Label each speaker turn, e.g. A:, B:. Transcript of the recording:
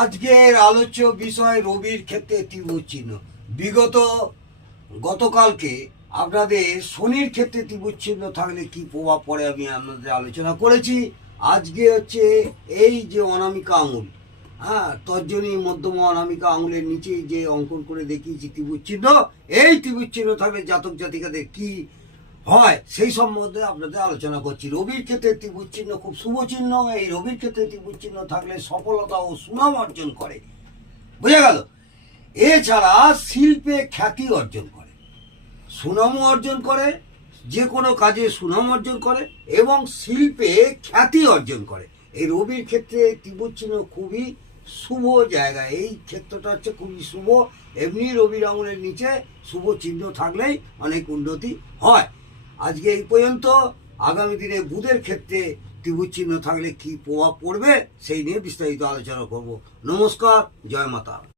A: আজকের আলোচ্য বিষয় রবির ক্ষেত্রে ত্রিভুজ চিহ্ন। বিগত গতকালকে আপনাদের শনির ক্ষেত্রে ত্রিভুজ চিহ্ন থাকলে কি প্রভাব পড়ে আমি আপনাদের আলোচনা করেছি। আজকে হচ্ছে এই যে অনামিকা আঙুল হ্যাঁ তর্জনী মধ্যমা অনামিকা আঙুলের নিচে যে অঙ্কন করে দেখিয়েছি ত্রিভুজ চিহ্ন, এই ত্রিভুজ চিহ্ন থাকলে জাতক জাতিকাদের কি হয়, সেই সম্বন্ধে আপনাদের আলোচনা করছি। রবির ক্ষেত্রে ত্রিভুজ চিহ্ন খুব শুভ চিহ্ন, এই রবির ক্ষেত্রে ত্রিভুজ চিহ্ন থাকলে সফলতা ও সুনাম অর্জন করে। বুঝা গেল? এছাড়া শিল্পে খ্যাতি অর্জন করে। সুনামও অর্জন করে, যে কোনো কাজে সুনাম অর্জন করে এবং শিল্পে খ্যাতি অর্জন করে। এই রবির ক্ষেত্রে ত্রিভুজ চিহ্ন খুবই শুভ জায়গা। এই ক্ষেত্রটা হচ্ছে খুবই শুভ। এমনি রবির আঙুলের নিচে শুভ চিহ্ন থাকলেই অনেক উন্নতি হয়। আজকে এই পর্যন্ত আগামী দিনে বুধের ক্ষেত্রে ত্রিভুজ থাকলে কি প্রভাব পড়বে, সেই নিয়ে বিস্তারিত আলোচনা করব। নমস্কার, জয় মাতা।